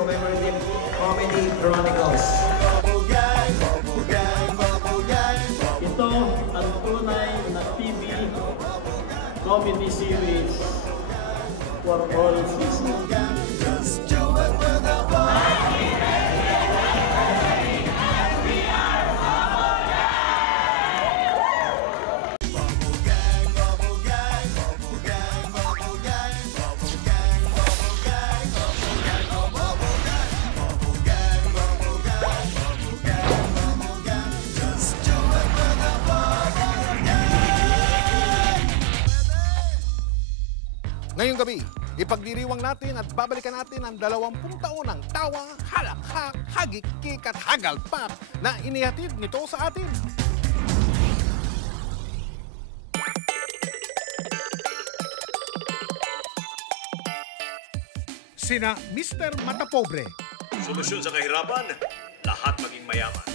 Commemorative Comedy Chronicles. Ito ang tunay na TV comedy series for all seasons. Ngayong gabi, ipagdiriwang natin at babalikan natin ang 20 taon ng tawa, halakha, hagik-kik at hagalpak na inihatid nito sa atin. Sina Mr. Matapobre. Solusyon sa kahirapan, lahat maging mayaman.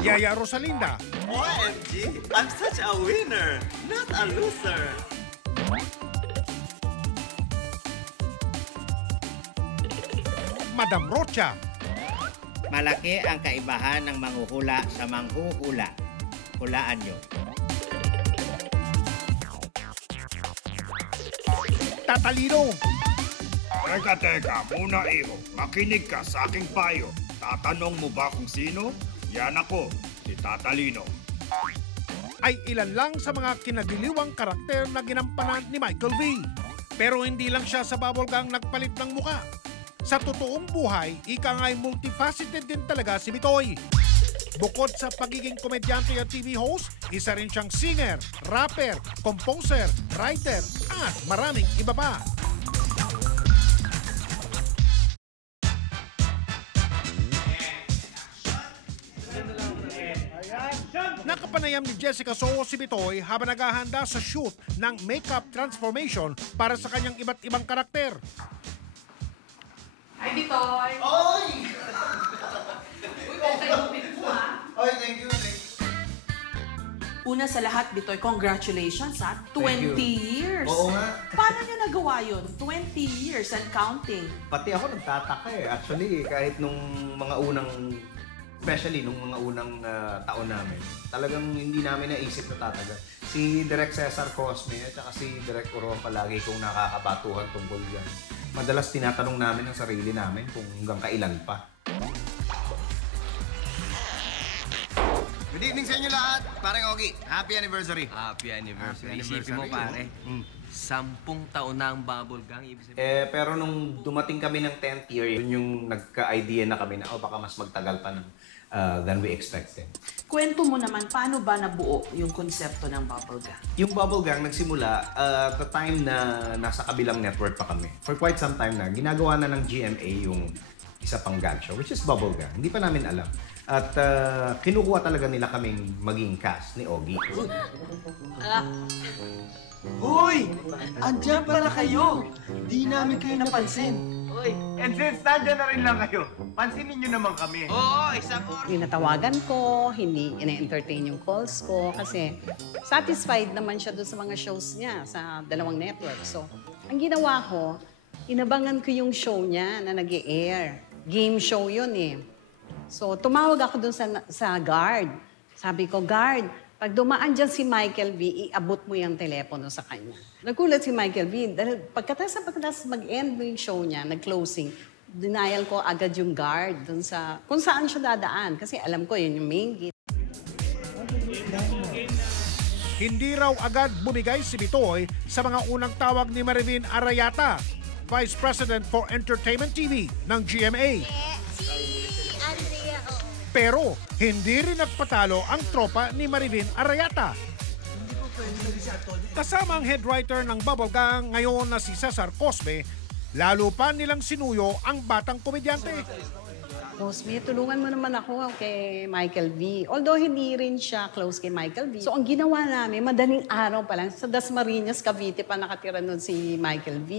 Yaya Rosalinda. OMG, I'm such a winner, not a loser. Madam Rocha. Malaki ang kaibahan ng manghuhula sa manghuhula. Hulaan nyo. Tatalino. Teka, muna iho. Makinig ka sa aking payo. Tatanong mo ba kung sino? Yan ako, si Tatalino. Ay ilan lang sa mga kinagiliwang karakter na ginampanan ni Michael V. Pero hindi lang siya sa Bubblegang nagpalit ng muka. Sa totoong buhay, ika nga'y multifaceted din talaga si Bitoy. Bukod sa pagiging komedyante at TV host, isa rin siyang singer, rapper, composer, writer, at maraming iba pa. Nakapanayam ni Jessica Soho si Bitoy habang naghahanda sa shoot ng makeup transformation para sa kanyang iba't ibang karakter. Hi, Bitoy! Oy! Uy, okay yung pin mo, ha? Oy, thank you. Una sa lahat, Bitoy, congratulations, ha? 20 years! Oo nga. Paano niyo nagawa yun? 20 years and counting. Pati ako nagtataka eh. Actually, kahit nung mga unang, especially nung mga unang taon namin, talagang hindi namin naisip na tatagal. Si Direk Cesar Cosme at saka si Direk Uron palagi kong nakakabatuhan tungkol yan. Madalas tinatanong namin ang sarili namin kung hanggang kailan pa. Good evening sa inyo lahat. Parang Ogie, happy anniversary. Happy anniversary. Isipin mo pare, 10 taon na ang Bubblegang. Pero nung dumating kami ng 10th year, yun yung nagka-idea na kami na baka mas magtagal pa than we expected. Kwento mo naman, paano ba nabuo yung konsepto ng Bubblegang? Yung Bubblegang nagsimula the time na nasa kabilang network pa kami. For quite some time na, ginagawa na ng GMA yung isa pang gang show, which is Bubblegang. Hindi pa namin alam. At kinukuha talaga nila kaming maging cast ni Ogie. Hoy! Andiyan pala kayo! Di namin kayo napansin. Uy, and since nandiyan na rin lang kayo, pansinin nyo naman kami. Oo, isang Tinatawagan ko, hindi ina-entertain yung calls ko kasi satisfied naman siya doon sa mga shows niya sa dalawang network. So, ang ginawa ko, inabangan ko yung show niya na nag-i-air. Game show yun eh. So, tumawag ako doon sa guard. Sabi ko, guard, pag dumaan dyan si Michael V, iabot mo yung telepono sa kanya. Nagulat si Michael V. Dahil pagkatapos mag-end yung show niya, nag-closing, denial ko agad yung guard dun sa kung saan siya dadaan. Kasi alam ko, yun yung main gate. Hindi raw agad bumigay si Bitoy sa mga unang tawag ni Marivin Arayata, Vice President for Entertainment TV ng GMA. Pero hindi rin nagpatalo ang tropa ni Marivin Arayata. Kasama ang head writer ng Bubblegang ngayon na si Cesar Cosme, lalo pa nilang sinuyo ang batang komedyante. Cosme, tulungan mo naman ako kay Michael V. Although hindi rin siya close kay Michael V. So ang ginawa namin, madaling araw pa lang, sa Dasmariñas, Cavite pa nakatira nun si Michael V.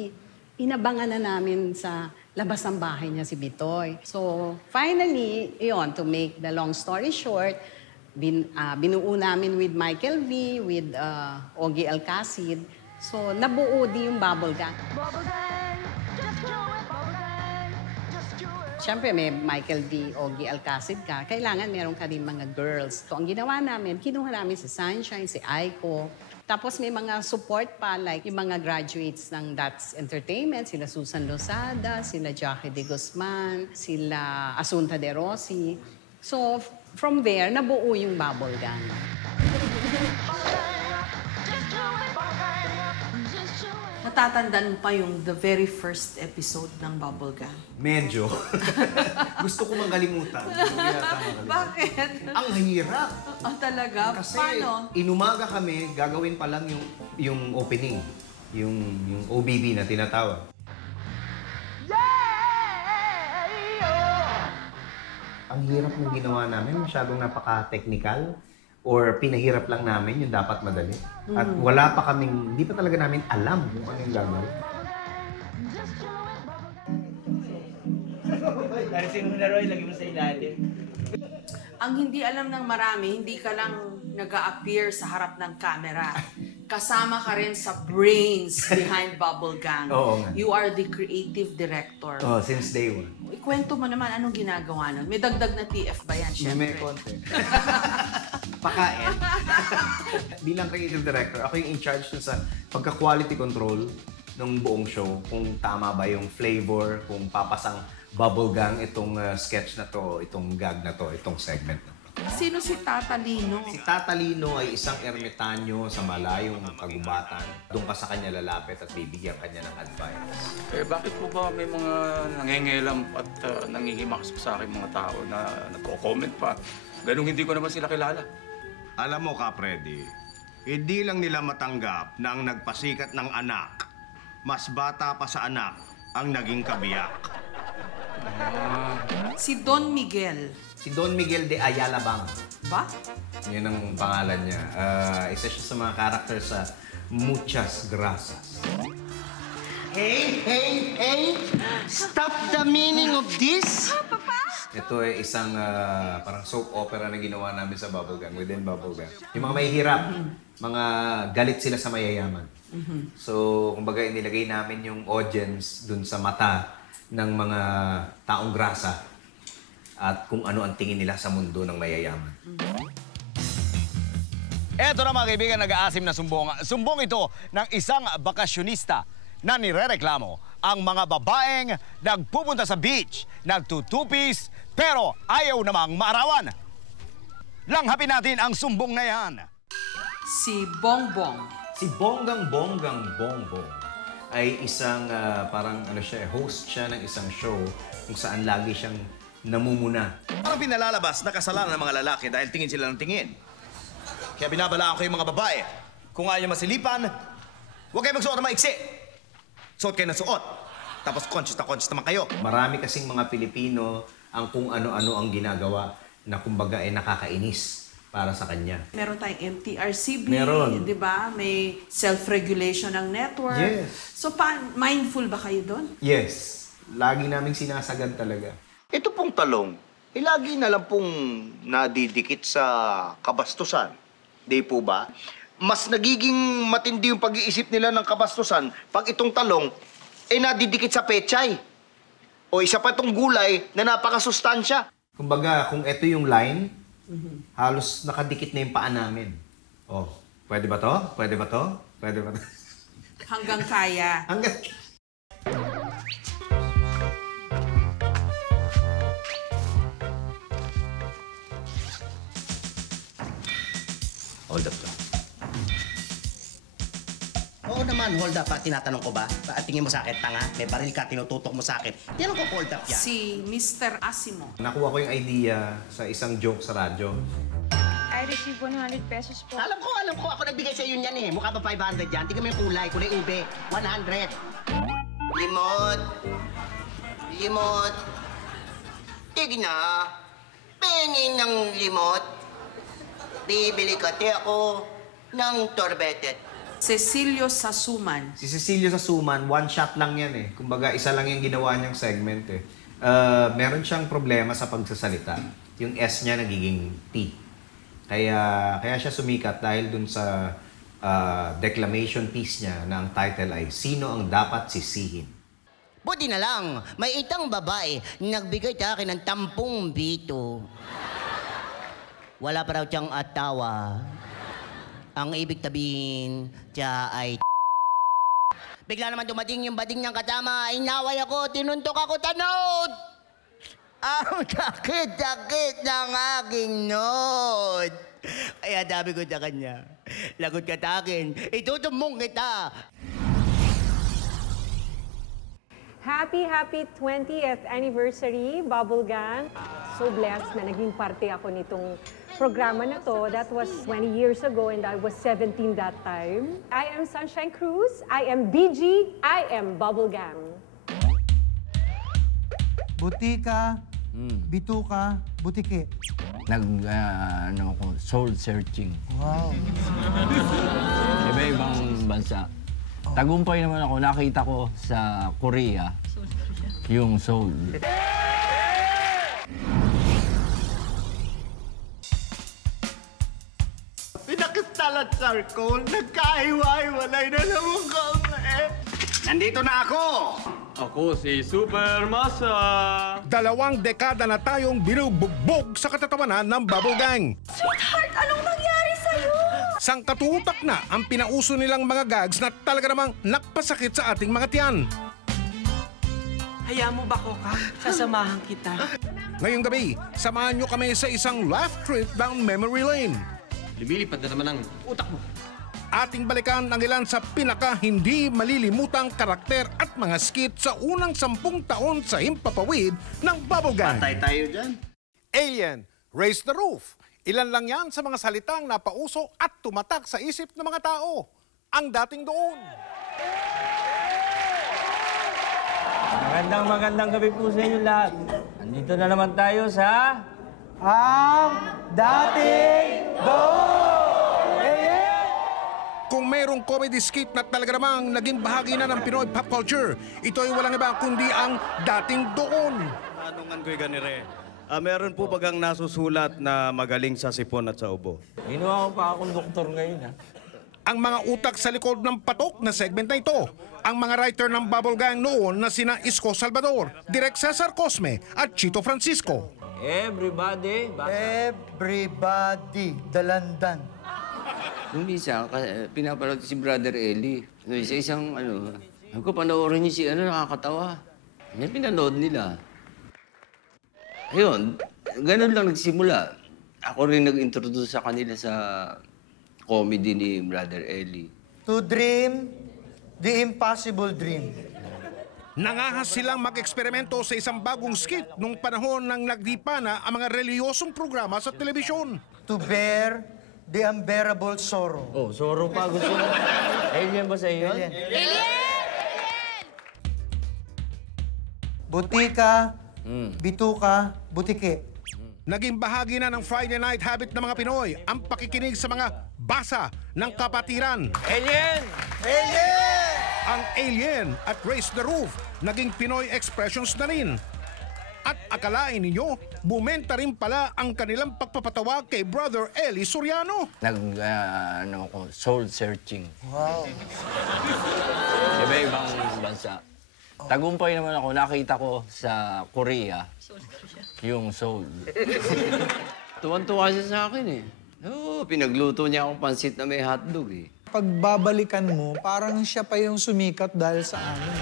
Inabangan na namin sa labas ng bahay niya si Bitoy. So finally, to make the long story short, Binuo namin with Michael V, with Ogie Alcacid. So, nabuo din yung Bubble Gang. Siyempre, may Michael V, Ogie Alcacid ka. Kailangan meron ka rin mga girls. So, ang ginawa namin, kinuha namin si Sunshine, si Aiko. Tapos may mga support pa, like yung mga graduates ng That's Entertainment, sila Susan Lozada, sila Jackie De Guzman, sila Asunta De Rossi. So, from there, nabuo yung Bubble Gang. Natatandaan mo pa yung the very first episode ng Bubble Gang? Medyo. Gusto ko mangalimutan. Bakit? Ang hirap. Oh, talaga? Kasi Paano? inumaga kami, gagawin pa lang yung opening. Yung OBB na tinatawag. Ang hirap ng ginawa namin, masyadong napaka-technical. Or pinahirap lang namin yung dapat madali. At wala pa kaming, hindi pa talaga namin alam kung ano yung gagawin. Narisin mo na, Roy. Lagi mo sa ilalim. Ang hindi alam ng marami, hindi ka lang nag-a-appear sa harap ng camera. Kasama ka rin sa brains behind Bubble Gang. Oo nga. You are the creative director. Oh, since day one. Ikwento mo naman anong ginagawa nun. May dagdag na TF ba yan, syempre? May konti. Pakain. Bilang creative director, ako yung in charge sa pagka-quality control ng buong show. Kung tama ba yung flavor, kung papasang Bubble Gang itong sketch na to, itong gag na to, itong segment na to. Sino si Tata Lino? Si Tata Lino ay isang ermitanyo sa malayong kagubatan. Doon ka sa kanya lalapit at bibigyan kanya ng advice. Eh, bakit po ba may mga nangingilam at nangingimakas sa akin mga tao na nagko-comment pa? Ganun hindi ko naman sila kilala. Alam mo, Kapredi, hindi lang nila matanggap na ang nagpasikat ng anak, mas bata pa sa anak ang naging kabiyak. Si Don Miguel. Si Don Miguel de Ayala Bang. Ba? Yun ang pangalan niya. Isa siya sa mga character sa Muchas Grasas. Hey! Stop the meaning of this! Ito ay isang parang soap opera na ginawa namin sa Bubble Gang, within Bubble Gang. Yung mga mahihirap, mga galit sila sa mayayaman. So, kumbaga inilagay namin yung audience dun sa mata ng mga taong grasa at kung ano ang tingin nila sa mundo ng mayayaman. Eto na mga kaibigan, nag-aasim na sumbong. Sumbong ito ng isang bakasyonista na nirereklamo ang mga babaeng nagpupunta sa beach, nagtutupis, pero ayaw namang maarawan. Langhapin natin ang sumbong na yan. Si Bongbong. Si Bonggang-Bonggang Bongbong ay isang parang host siya ng isang show kung saan lagi siyang namumuna. Parang pinalalabas na kasalanan ng mga lalaki dahil tingin sila ng tingin. Kaya binabalaan ko yung mga babae. Kung ayaw masilipan, huwag kayo magsuot ng maiksi. Suot kayo ng suot. Tapos conscious naman kayo. Marami kasing mga Pilipino ang kung ano-ano ang ginagawa na kumbaga ay nakakainis para sa kanya. Meron tayong MTRCB, Meron. di ba? May self-regulation ng network. Yes. So, mindful ba kayo doon? Yes. Lagi naming sinasagad talaga. Ito pong talong, lagi na lang pong nadidikit sa kabastusan. Di po ba? Mas nagiging matindi yung pag-iisip nila ng kabastusan pag itong talong, nadidikit sa pechay. O isa pa itong gulay na napakasustansya. Kumbaga, kung ito yung line, halos nakadikit na yung paa namin. Oh, pwede ba to? Pwede ba to? Pwede ba to? Hanggang kaya. Hanggang... Hold up lang. Oo naman, hold up. Tinatanong ko ba? Tingin mo sa akin, tanga? May baril ka, tinututok mo sa akin. Tinanong ko, hold up yan. Si Mr. Asimo. Nakuha ko yung idea sa isang joke sa radyo. I received 100 pesos po. Alam ko. Ako nagbigay sa iyo yan eh. Mukha ba 500 yan? Tingnan mo yung kulay ube. 100. Limot. Tignan na. Pengin ng limot. Bibili kati ako ng torbetet. Cecilio Sasuman. Si Cecilio Sasuman, one shot lang yan eh. Kumbaga, isa lang yung ginawa niyang segment eh. Meron siyang problema sa pagsasalita. Yung S niya nagiging T. Kaya siya sumikat dahil dun sa declamation piece niya na ang title ay Sino ang Dapat Sisihin? Buti na lang, may itang babae nagbigay sa akin ng 10 bito. Wala pa raw siyang atawa. Ang ibig sabihin, siya ay bigla naman dumating yung bading niyang kasama, inaway ako, tinuntok ako, tanod! Ang sakit-sakit ng aking nod. Kaya sabi ko sa kanya, lagot ka sa akin, itutumbong kita. Happy 20th anniversary, Bubble Gang. So blessed na naging parte ako nitong programa na to. That was 20 years ago and I was 17 that time. I am Sunshine Cruz, I am BG, I am Bubble Gang. Butika, bituka, butike. Soul searching. Wow. Iba-ibang bansa. Tagumpay naman ako, nakita ko sa Korea, yung soul. Pinakistala at charcoal, nagkahiwa-hiwalay na naman kami. Nandito na ako! Ako si Super Masa. 2 dekada na tayong binubugbog sa katatawanan ng Bubble Gang. Sweetheart, anong nangyari sa'yo? Sangkatutak na ang pinauso nilang mga gags na talaga namang nakpasakit sa ating mga tiyan. Hayaan mo ba, Koka? Sasamahan kita. Ngayong gabi, samahan nyo kami sa isang laugh trip down memory lane. Lumilipad na naman ang utak mo. Ating balikan ang ilan sa pinaka hindi malilimutang karakter at mga skit sa unang 10 taon sa himpapawid ng Bubble Gang. Patay tayo dyan. Alien, Raise the Roof. Ilan lang yan sa mga salitang napauso at tumatak sa isip ng mga tao. Ang dating doon. Magandang gabi po sa inyo lahat. Andito na naman tayo sa... Ang dating doon! Kung mayroong comedy skit na talaga namang naging bahagi na ng Pinoy pop culture, ito ay walang iba kundi ang dating doon. Tanungan ko'y ganire. Meron po bagang nasusulat na magaling sa sipon at sa ubo. Ginawa ko pa akong doktor ngayon, ha? Ang mga utak sa likod ng patok na segment na ito, ang mga writer ng Bubble Gang noon na sina Isko Salvador, Direk Cesar Cosme at Chito Francisco. Everybody, dalandan. Nung minsan, pinapanood si Brother Eli. Sa isang, sabi ko, panoorin niyo si nakakatawa. Yan, pinanood nila. Ayun, ganun lang nagsimula. Ako rin nag-introduce sa kanila sa comedy ni Brother Eli. To dream, the impossible dream. Nangahas silang mag-eksperimento sa isang bagong skit nung panahon ng nagdipa na ang mga reliyosong programa sa telebisyon. To bear the unbearable sorrow. Oh, sorrow pa gusto mo. Alien ba sa iyo? Alien! Butika, bituka, butike. Naging bahagi na ng Friday night habit ng mga Pinoy ang pakikinig sa mga basa ng kapatiran. Alien! Alien! Ang Alien at Raise the Roof naging Pinoy expressions na rin. At akalain ninyo, bumenta rin pala ang kanilang pagpapatawa kay Brother Eli Soriano. Soul searching. Wow. Iba-ibang bansa. Tagumpay naman ako, nakita ko sa Korea, yung soul. Tuwan-tuwa siya sa akin eh. Oo, pinagluto niya akong pansit na may hotdog eh. Pagbabalikan mo, parang siya pa yung sumikat dahil sa amin.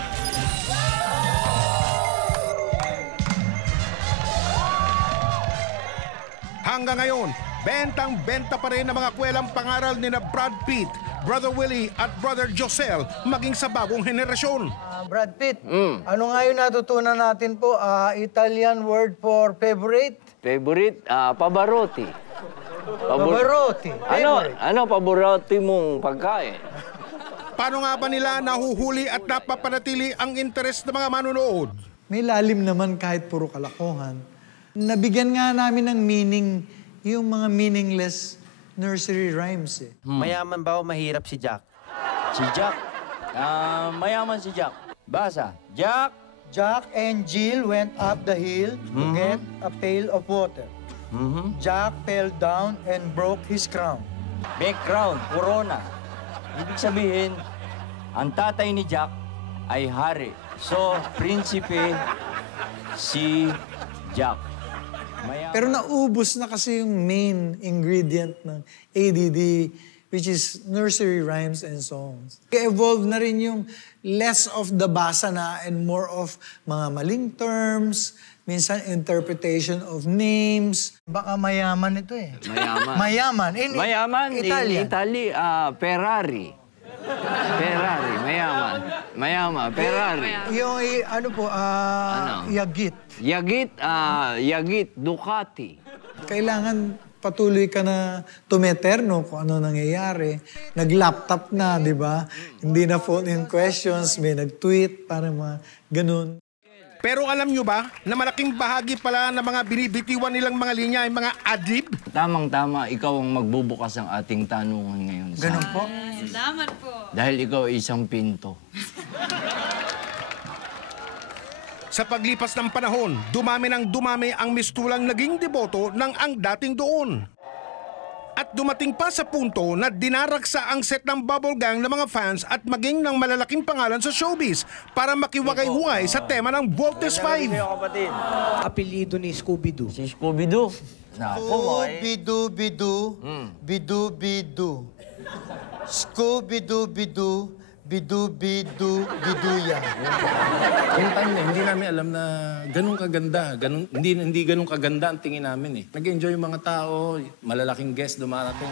Hanggang ngayon, bentang-benta pa rin ang mga kwelang pangaral ni na Brad Pitt, Brother Willie at Brother Josel maging sa bagong henerasyon. Brad Pitt, ano nga yung natutunan natin po? Italian word for favorite? Favorite? Pavarotti. Pavarotti. Ano paborito mong pagkain? Paano nga ba nila nahuhuli at napapanatili ang interes ng mga manunood? May lalim naman kahit puro kalokohan. Nabigyan nga namin ng meaning yung mga meaningless nursery rhymes eh. Mayaman ba o mahirap si Jack? Si Jack? Mayaman si Jack. Basa. Jack and Jill went up the hill to get a pail of water. Jack fell down and broke his crown. Background, corona. Ibig sabihin, ang tatay ni Jack ay hari. So, prinsipe si Jack. Pero naubos na kasi yung main ingredient ng ADD, which is nursery rhymes and songs. Evolve na rin yung less of the basa na and more of mga maling terms, minsan interpretation of names. Baka mayaman ito eh. Mayaman. Mayaman. Mayaman. Italian. In Italy, Ferrari. Ferrari, mayaman. Mayaman, Ferrari. Yung ano po, Yagit. Yagit, Ducati. Kailangan patuloy ka na tumeterno kung ano nangyayari. Nag-laptop na, di ba? Hindi na phone-in questions, may nag-tweet, parang mga ganun. Pero alam nyo ba na malaking bahagi pala ng mga binibitiwan nilang mga linya ay mga adlib? Tamang-tama, ikaw ang magbubukas ng ating tanungan ngayon. Ganun po? Salamat po. Dahil ikaw ay isang pinto. Sa paglipas ng panahon, dumami ang mistulang naging deboto ng ang dating doon. At dumating pa sa punto na dinaragsa ang set ng Bubble Gang ng mga fans at maging ng malalaking pangalan sa showbiz para makiwagay-huway sa tema ng Voltes 5. Apelido ni Scooby-Doo. Si Scooby-Doo. Scooby-Doo, bidu-bidu. Scooby-Doo, bidu-bidu-biduya. Yung time na, hindi namin alam na ganun kaganda. Hindi ganun kaganda ang tingin namin eh. Nag-enjoy yung mga tao, malalaking guest dumarating.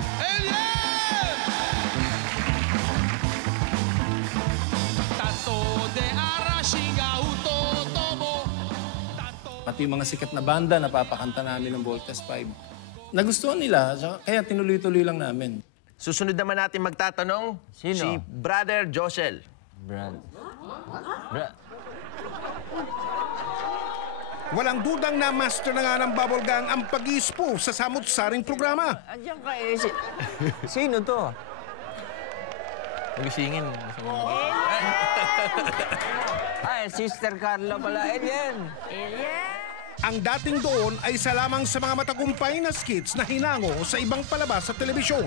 Pati yung mga sikat na banda, napapakanta namin ng Voltes 5. Nagustuhan nila, kaya tinuloy-tuloy lang namin. Susunod naman natin magtatanong, Sino? si Brother Josel. Walang dudang na master na nga ng Bubble Gang ang pag-i-spoof sa samot-saring programa. Andiyan ka eh. Sino to? Magisingin. Ay, Sister Carla pala. Alien. Ang dating doon ay isa lamang sa mga matagumpay na skits na hinango sa ibang palabas sa telebisyon.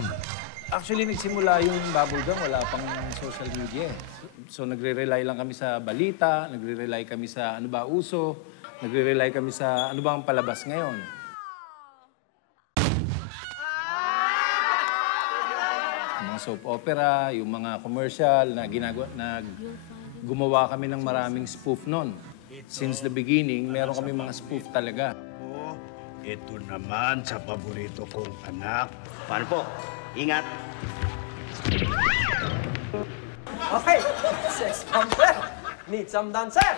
Actually, nagsimula yung Bubble Gang, wala pang social media. So nagre-rely lang kami sa balita, nagre-rely kami sa ano ba uso, nagre-rely kami sa ano ba ang palabas ngayon. Mga soap opera, yung mga commercial na gumawa kami ng maraming spoof nun. Since the beginning, meron kami mga spoof talaga. Ito naman sa paborito kong anak. Paano po? Ingat. Okay, sex bumper. Need some dancer.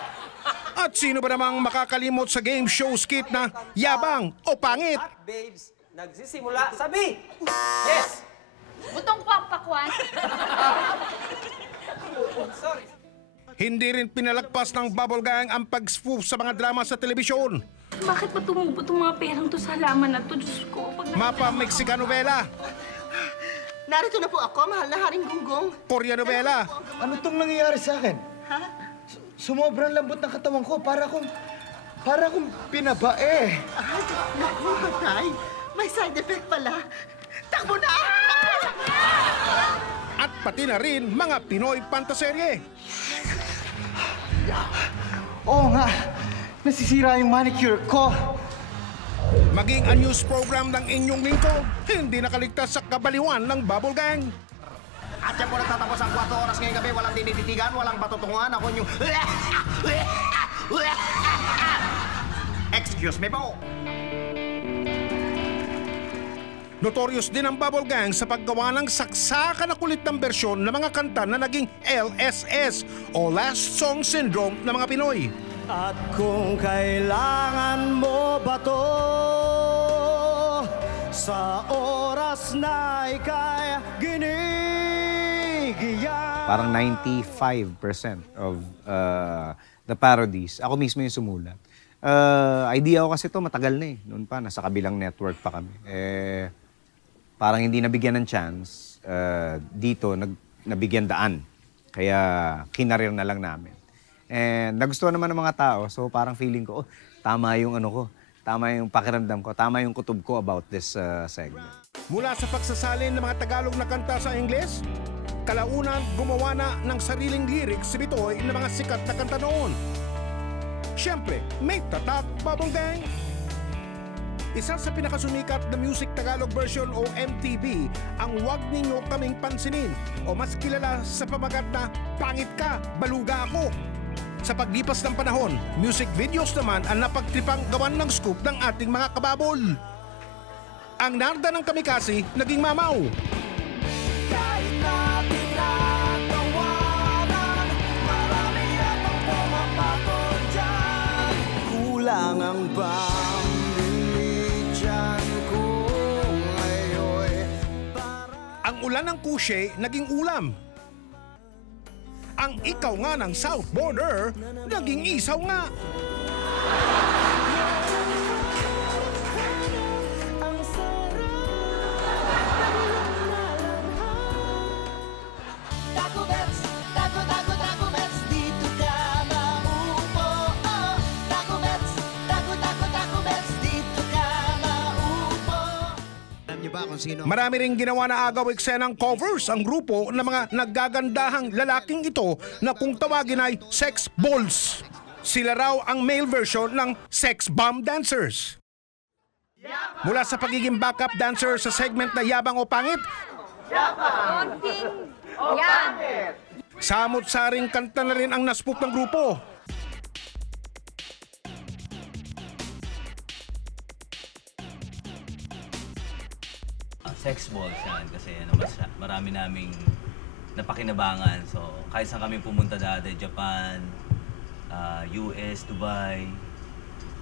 At sino ba namang makakalimot sa game show skit na yabang o pangit? At babes, nagsisimula sa B. Yes. Butong pakpakwan. Sorry. Hindi rin pinalagpas ng Bubble Gang ang pag-spoof sa mga drama sa telebisyon. Bakit ba tumubo itong mga perang to sa halaman na to? Diyos ko. Mapa Mexican novela. Narito na po ako, mahal na Haring Gunggong. Korean novela. Ano tong nangyayari sa akin? Ha? Sumobrang lambot ng katawan ko. Para akong pinabae. Ay, naku, patay. May side effect pala. Takbo na! At pati na rin mga Pinoy pantaserye. Oo nga. Nasisira yung manicure ko. Maging a news program ng inyong lingkod, hindi nakaligtas sa kabaliwan ng Bubble Gang. At yan po nagtatapos ang 4 oras ngayong gabi. Walang dinititigan, walang patutunguhan. Ako yung... Excuse me po. Notorious din ang Bubble Gang sa paggawa ng saksakan na kulit ng bersyon ng mga kanta na naging LSS o Last Song Syndrome ng mga Pinoy. At kung kailangan mo ba to sa oras na ika'y ginigiyan. Parang 95% of the parodies, ako mismo yung sumulat. Idea ko kasi to matagal na eh. Noon pa, nasa kabilang network pa kami. Parang hindi nabigyan ng chance. Dito, nabigyan daan. Kaya kinarir na lang namin. And nagustuhan naman ng mga tao. So parang feeling ko, oh, tama yung ano ko. tama yung pakiramdam ko, tama yung kutob ko about this segment. Mula sa pagsasalin ng mga Tagalog na kanta sa Ingles, kalaunan gumawa na ng sariling lyrics si Bitoy ng mga sikat na kanta noon. Siyempre, may tatak, Bubble Gang. Isa sa pinakasumikat na Music Tagalog version o MTV ang Wag Ninyo Kaming Pansinin o mas kilala sa pamagat na Pangit Ka, Baluga Ako. Sa paglipas ng panahon, music videos naman ang napagtripang gawan ng scoop ng ating mga kababol. Ang Narda ng Kamikasi naging mamaw. Kahit na pinatawaran, marami atang pumapagod dyan. Kulang ang pambili dyan kung ngayon. Ang ulan ng kusye naging ulam. Ang ikaw nga ng South Border naging isaw nga. Marami ring ginawa na agaw eksenang covers ang grupo ng mga naggagandahang lalaking ito na kung tawagin ay sex balls. Sila raw ang male version ng sex bomb dancers. Mula sa pagiging backup dancer sa segment na Yabang o Pangit, samot-saring kanta na rin ang naspook ng grupo. Sex balls yan kasi marami naming napakinabangan. So kahit saan kami pumunta dati, Japan, US, Dubai,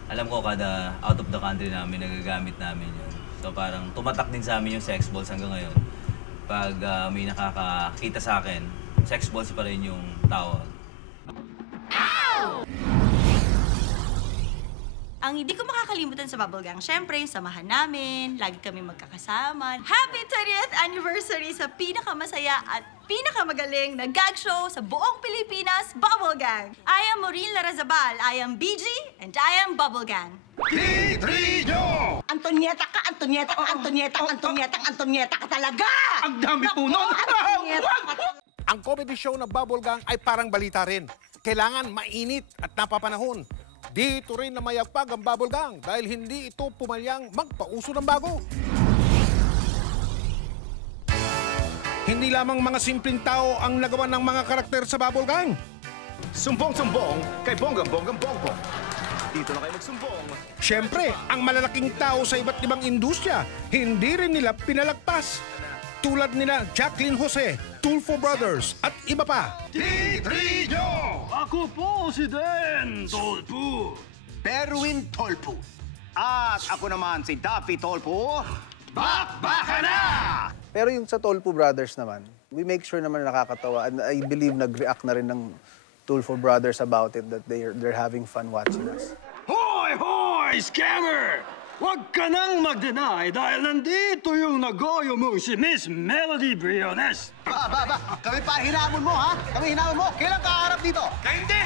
alam ko kada out of the country namin nagagamit namin yun. So parang tumatak din sa amin yung sex balls hanggang ngayon. Pag may nakakakita sa akin, sex balls pa rin yung tawag. Ang hindi ko makakalimutan sa Bubble Gang, syempre yung samahan namin, lagi kami magkakasama. Happy 30th anniversary sa pinakamasaya at pinakamagaling na gag show sa buong Pilipinas, Bubble Gang. I am Maureen Larazabal, I am BG, and I am Bubble Gang. Titrillo! Antonieta ka, Antonieta ka, Antonieta, Antonieta, Antonieta ka talaga! Ang dami po nun! Ang comedy show na Bubble Gang ay parang balita rin. Kailangan mainit at napapanahon. Dito rin na mayagpag ang Bubble Gang dahil hindi ito pumalyang magpauso ng bago. Hindi lamang mga simpleng tao ang nagawa ng mga karakter sa Bubble Gang. Sumbong-sumbong kay bonggang-bonggang-bongbong. Dito na kayo magsumbong. Siyempre, ang malalaking tao sa iba't ibang industriya, hindi rin nila pinalagpas. Tulad nila Jacqueline Jose, Tulfo Brothers at iba pa. Titrillo! Ako po si Den Tolpo. Berwin Tolpo. At ako naman si Daffy Tolpo. Bakbaka na! Pero yung sa Tolpo Brothers naman, we make sure naman nakakatawa. And I believe nag-react na rin ng Tulfo Brothers about it, that they're having fun watching us. Hoy, hoy, scammer! Huwag ka nang mag-deny dahil nandito yung nagoyo mo si Miss Melody Briones. Kami pa hinamon mo, ha? Kami hinamon mo. Kailan ka harap dito? Hindi!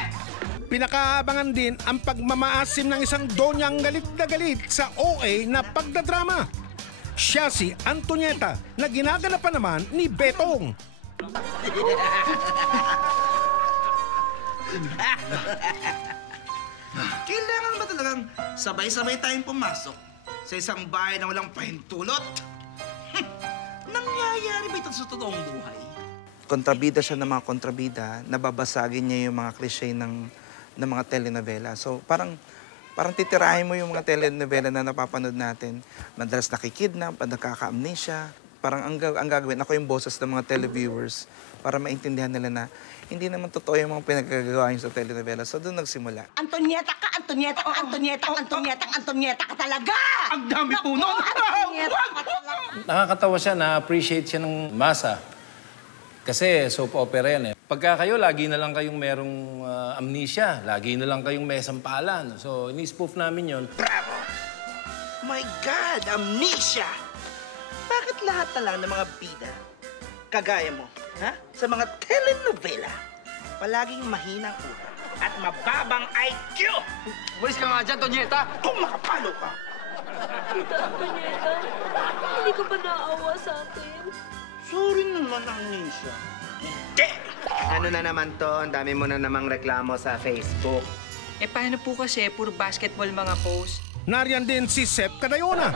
Pinakaabangan din ang pagmamaasim ng isang donyang galit na galit sa OA na pagdadrama. Siya si Antonieta na ginaganapan naman ni Betong. Kailangan ba talagang sabay-sabay tayong pumasok sa isang bahay na walang pahintulot? Nangyayari ba ito sa totoong buhay? Kontrabida siya ng mga kontrabida, nababasagin niya yung mga klise ng mga telenovela. So parang titirahin mo yung mga telenovela na napapanood natin. Madalas nakikidnap, nakaka-amnesia. Parang ang gagawin, ako yung boses ng mga televiewers para maintindihan nila na hindi naman totoo yung mga pinagkagawa niyo sa telenovela. So doon nagsimula. Antonieta ka, Antonieta ka, Antonieta, Antonieta, Antonieta ka talaga! Ang dami po nun! Nakakatawa siya, na-appreciate siya ng masa. Kasi soap opera yan eh. Pagka kayo, lagi na lang kayong merong amnesia. Lagi na lang kayong may sampalan. So, ini-spoof namin yon. Bravo! My God, amnesia! Bakit lahat na lang ng mga bida, kagaya mo, ha? Sa mga telenovela, palaging mahinang utak. at mababang IQ! Umalis ka nga dyan, Tonyeta! Kung makapalo ka! Tita Antonieta, hindi ko ba naawa sa akin? Sorry naman, Amnesia. Hindi! Ano na naman to? Ang dami mo na namang reklamo sa Facebook. Eh, paano po kasi? Puro basketball mga post. Nariyan din si Sep Cadayona.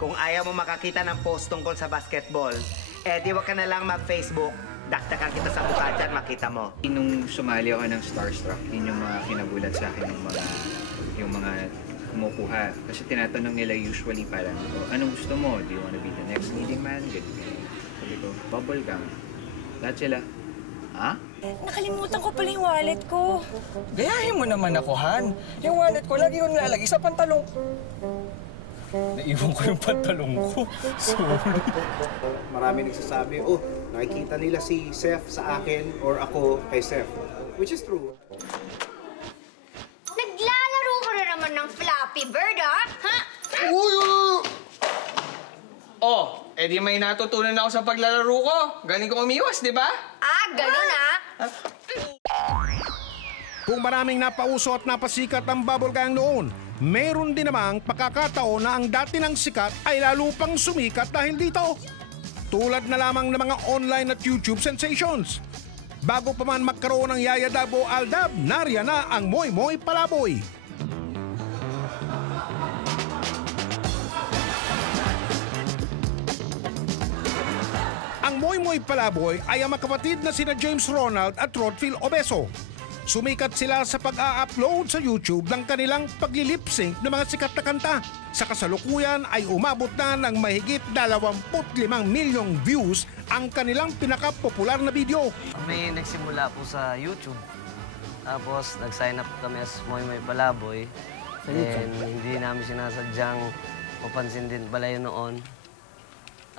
Kung ayaw mo makakita ng post tungkol sa basketball, eh di wag ka na lang mag-Facebook. Daktakan kita sa mukha dyan, makita mo. Nung sumali ako ng Starstruck, yun yung mga kinagulat sa akin yung mga kumukuha. Kasi tinatanong nila usually parang, oh, anong gusto mo? Do you wanna be the next leading man? Ganyan. Sabi ko, bubble gum. Lahat sila. Ha? Nakalimutan ko pala yung wallet ko. Gayahin mo naman ako, Han. Yung wallet ko, lagi ko nilalagay sa pantalong ko. Naiwan ko yung pantalong ko. Sorry. Marami nagsasabi, oh, nakikita nila si Seth sa akin or ako kay Seth. Which is true. Naglalaro ka na naman ng Flappy Bird, ha? Oh, edi may natutunan ako sa paglalaro ko. Galing ko umiwas, di ba? Ah, ganun ah. Kung maraming napauso at napasikat ang bubble gang noon, meron din namang pagkakataon na ang dati ng sikat ay lalo pang sumikat dahil dito. Tulad na lamang ng mga online at YouTube sensations. Bago pa man magkaroon ng Yaya Dab o Aldab, nariyan na ang Moy Moy Palaboy. Ang Moy Moy Palaboy ay ang magkapatid na sina James Ronald at Rodfield Obeso. Sumikat sila sa pag-a-upload sa YouTube ng kanilang paglilip-sync ng mga sikat na kanta. Sa kasalukuyan ay umabot na ng mahigit 25 milyong views ang kanilang pinaka-popular na video. Kami nagsimula po sa YouTube. Tapos nag-sign up kami as Moy Moy Palaboy. And hindi namin sinasadyang mapansin din pala yun noon.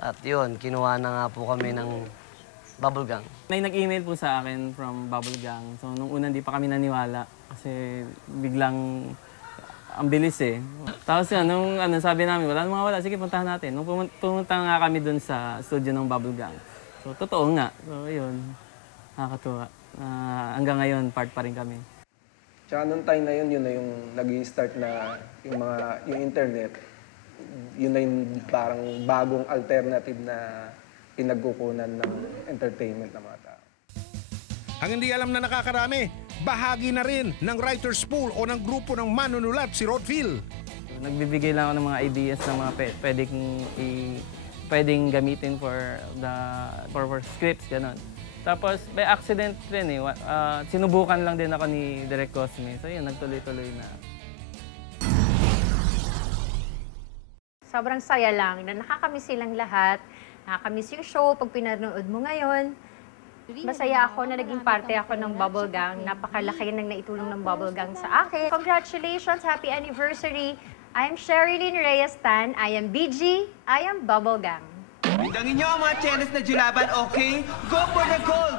At yun, kinuha na nga po kami ng Bubble Gang. May nag-email po sa akin from Bubble Gang. So, nung una, hindi pa kami naniwala. Kasi biglang, ang bilis eh. Tapos yun, nung sabi namin, wala namang wala, sige, puntahan natin. Nung pumunta nga kami dun sa studio ng Bubble Gang. So, totoo nga. So, yun, nakakatuwa. Hanggang ngayon, part pa rin kami. Tsaka nung time na yun na yung nag-i-start na yung internet. Yun na yung parang bagong alternative na pinagkukunan ng entertainment ng mga tao. Ang hindi alam na nakakarami, bahagi na rin ng writer's pool o ng grupo ng manunulat si Rodfield. Nagbibigay lang ako ng mga ideas ng mga pwedeng gamitin for scripts, gano'n. Tapos, by accident rin eh. Sinubukan lang din ako ni Direk Cosme. So yun, nagtuloy-tuloy na. Sobrang saya lang na nakakamiss silang lahat. Nakakamiss yung show pag pinanood mo ngayon. Masaya ako na naging parte ako ng Bubble Gang. Napakalaki ng naitulong ng Bubble Gang sa akin. Congratulations! Happy anniversary! I am Sherilyn Reyes Tan. I am BG. I am Bubble Gang. Bidangin niyo ang mga chenes na julaban, okay? Go for the gold!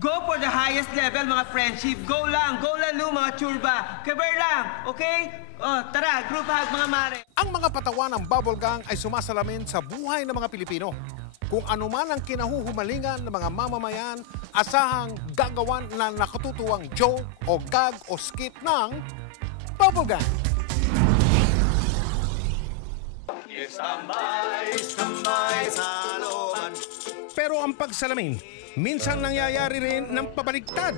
Go for the highest level, mga friendship. Go lang, go lalo, mga churba. Kaber lang, okay? Oh, tara, group hug, mga mare. Ang mga patawan ng Bubble Gang ay sumasalamin sa buhay ng mga Pilipino. Kung ano man ang kinahuhumalingan ng mga mamamayan, asahang gagawan na nakatutuwang joke o gag o skit ng Bubble Gang. Tambay sa looban. Pero ang pagsalamin, minsan nangyayari rin ng pabaliktad.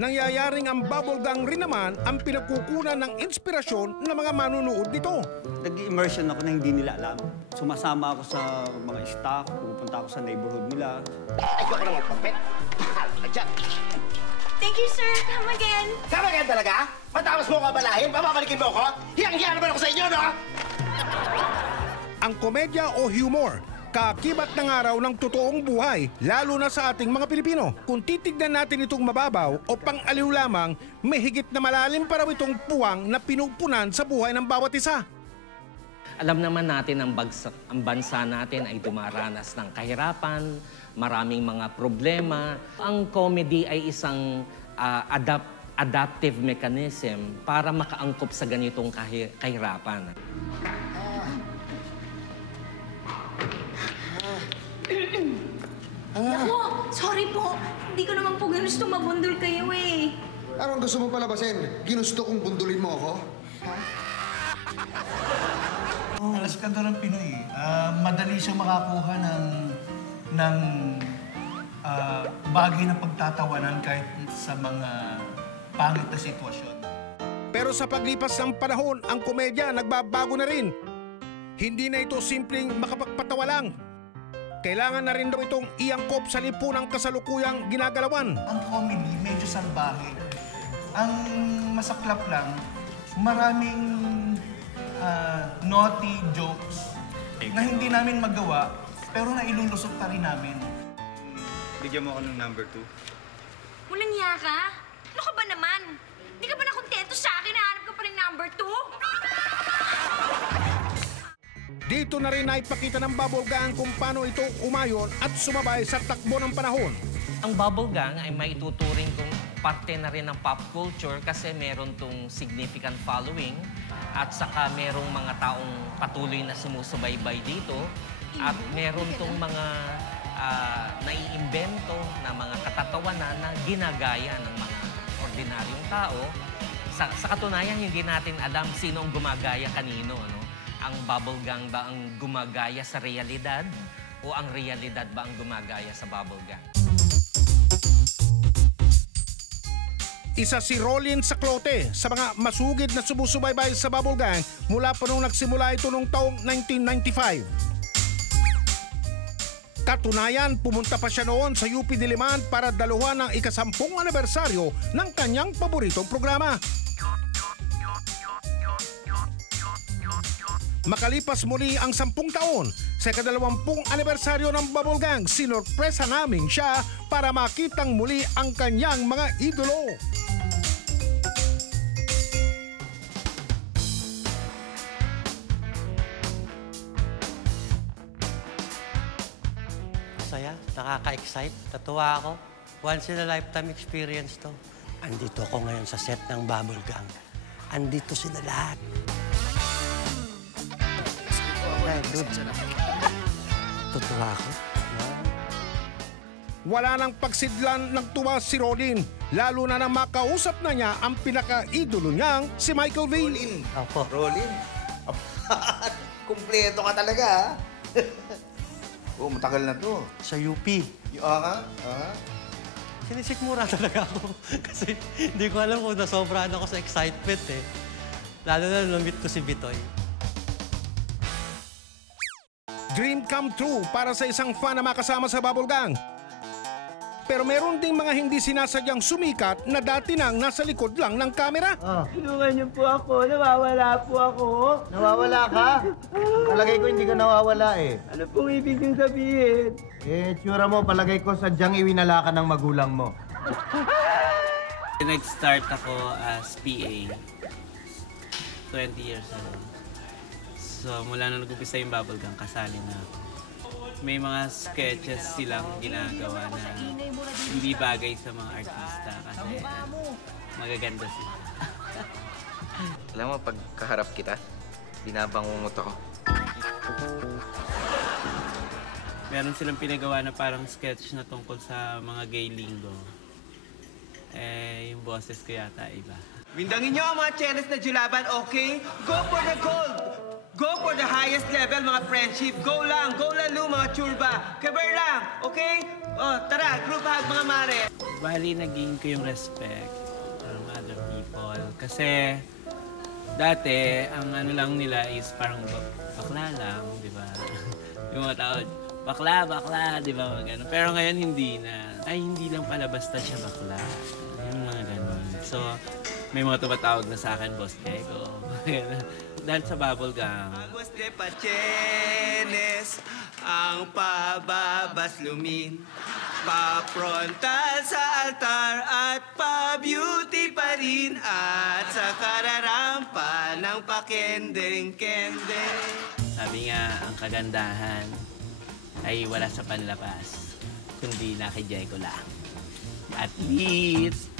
Nangyayaring ang Bubble Gang rin naman ang pinagkukunan ng inspirasyon ng mga manunood nito. Nag-immersion ako na hindi nila alam. Sumasama ako sa mga staff, pupunta ako sa neighborhood nila. Ay, ko lang magpapit. Adyan. Thank you, sir. Come again. Come again talaga? Matapos mo kabalahin, papabalikin mo ako? Hiyang-hiya naman ako sa inyo, no? Ang komedya o humor, kaakibat ng araw ng totoong buhay, lalo na sa ating mga Pilipino. Kung titignan natin itong mababaw o pang-aliw lamang, may higit na malalim pa raw itong puwang na pinupunan sa buhay ng bawat isa. Alam naman natin ang bansa natin ay dumaranas ng kahirapan, maraming mga problema. Ang comedy ay isang adaptive mechanism para makaangkop sa ganitong kahirapan. Ako, sorry po. Hindi ko naman po gusto mabundol kayo eh. Anong gusto mo palabasin? Ginusto kong bundulin mo ako? Ha? Alas ka doon ng Pinoy. Madali siyang makakuha ng bagay na pagtatawanan kahit sa mga pangit na sitwasyon. Pero sa paglipas ng panahon, ang komedya nagbabago na rin. Hindi na ito simpleng makapagpatawa lang. Kailangan na rin daw itong iangkop sa lipunang kasalukuyang ginagalawan. Ang comedy medyo salbahe. Ang masaklap lang, maraming naughty jokes na hindi namin magawa pero nailulusot pa rin namin. Bigyan mo ako ng number 2. Walang hiya ka? Ano ka ba naman? Hindi ka ba nakontento sa akin? Nahanap ka pa ng number 2? Dito na rin naipakita ng Bubble Gang kung paano ito umayon at sumabay sa takbo ng panahon. Ang Bubble Gang ay maituturing kung parte na rin ng pop culture kasi meron tong significant following at saka merong mga taong patuloy na sumusubaybay dito at meron tong mga naiimbento na mga katatawanan na ginagaya ng mga ordinaryong tao. Sa katunayan, hindi natin alam sino ang gumagaya kanino. No? Ang Bubble Gang ba ang gumagaya sa realidad o ang realidad ba ang gumagaya sa Bubble Gang? Isa si Rolin Saclote sa mga masugid na sumusubaybay sa Bubble Gang mula pa nung nagsimula ito noong taong 1995. Katunayan, pumunta pa siya noon sa UP Diliman para daluhan ang ika-10 anibersaryo ng kanyang paboritong programa. Makalipas muli ang 10 taon, sa ika-20 anibersaryo ng Bubble Gang, sinorpresa namin siya para makitang muli ang kanyang mga idolo. Masaya, nakaka-excite, natuwa ako. Once in a lifetime experience to. Andito ako ngayon sa set ng Bubble Gang. Andito sila lahat. Tutuwa ako. Wala nang pagsidlan ng tuwa si Rolin, lalo na nang makausap na niya ang pinaka-idolo niyang si Michael V. Ako. Rolin, kumpleto ka talaga, ha? Oo, matagal na to. Sa UP. Sinisikmura talaga ako. Kasi hindi ko alam kung nasobrahan ako sa excitement eh. Lalo na lumit ko si Bitoy. Dream come true para sa isang fan na makasama sa Bubble Gang. Pero meron ding mga hindi sinasadyang sumikat na dati nang nasa likod lang ng kamera. Tulungan niyo po ako. Nawawala po ako. Nawawala ka? Palagay ko hindi ka nawawala eh. Ano pong ibig niyong sabihin? Tsura mo, palagay ko sadyang iwinala ka ng magulang mo. Nag-start ako as PA 20 years ago. So mula nung nag-umpisa yung Bubble Gang, kasali na ako. May mga sketches silang ginagawa na hindi bagay sa mga artista kasi magaganda sila. Alam mo, pag kaharap kita, binabangungot ako. Meron silang pinagawa na parang sketch na tungkol sa mga gay lingo. Yung boses ko yata iba. Bindangin niyo ang mga chenes na julaban, okay? Go for the gold! Go for the highest level, mga friendship. Go lang, go lalo, mga churba. Kabar lang, okay? Tara, group hug, mga mare. Bali, naging ko yung respect from other people. Kasi dati, ang ano lang nila is parang bakla lang, di ba? Yung mga tao, bakla, di ba? Ganun. Pero ngayon, hindi na. Ay, hindi lang pala basta siya bakla. Yung mga ganun. So, may mga tumatawag na sa akin, Boss Diego. Dahil sa Bubble Gang. Agos de Pachenes, ang pababaslumin. Pa-frontal sa altar at pa-beauty pa rin. At sa kararampa ng pakendeng-kendeng. Sabi nga, ang kagandahan ay wala sa panlabas, kundi na kay Diego lang. At least,